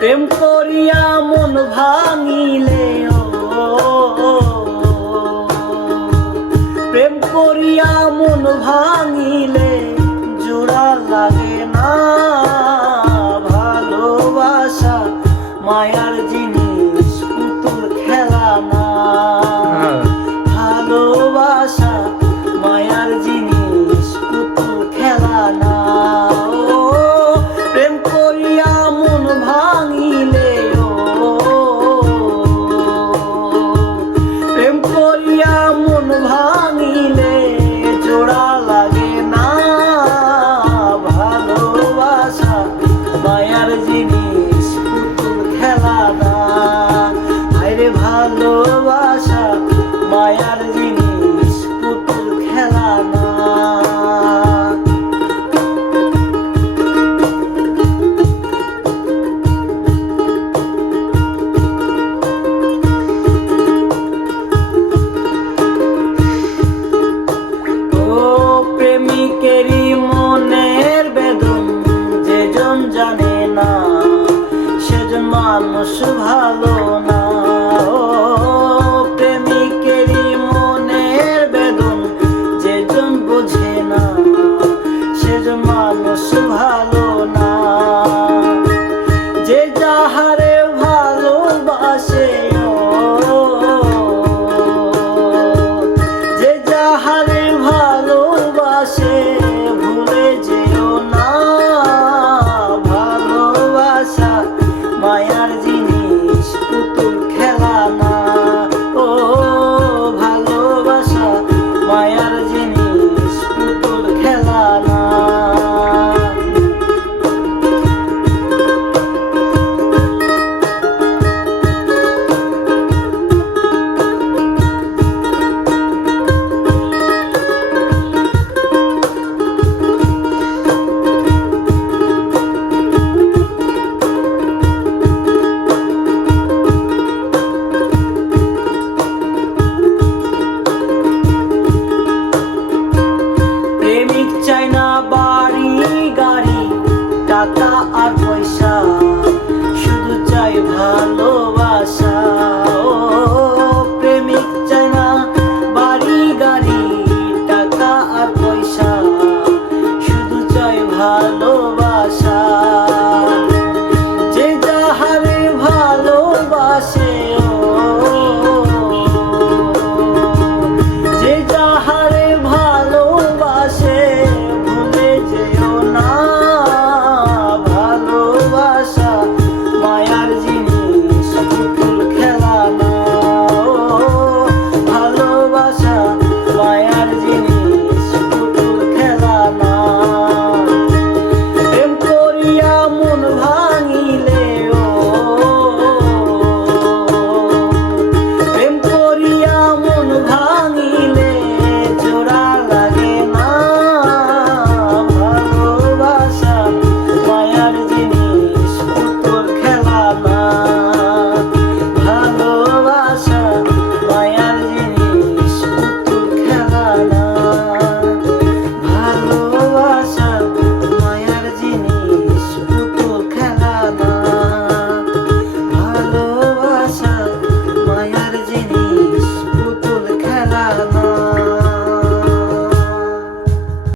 প্রেম করিয়া মন ভাঙিলে প্রেম করিয়া মন ভাঙিলে জোড়া লাগে না। ভালোবাসা মায়ার জিনিস, পুতুল খেলা না। ভালোবাসা মায়ার জিনিস, পুতুল খেলা না। প্রেম করিয়া মন ভাঙিলে প্রেম করিয়া মন ভাঙিলে জোড়া লাগে না। ভালোবাসা মায়ার জিনিস, পুতুল খেলা না। আরে ভালোবাসা মায়ার জিনিস, পুতুল খেলা না। প্রেমিকেরই মনের বেদন যেজন জানে না, সেজন মানুষ ভালো না। প্রেমিকেরই মনের বেদন যেজন বোঝে না, সেজন মানুষ ভালো না। যে যাহা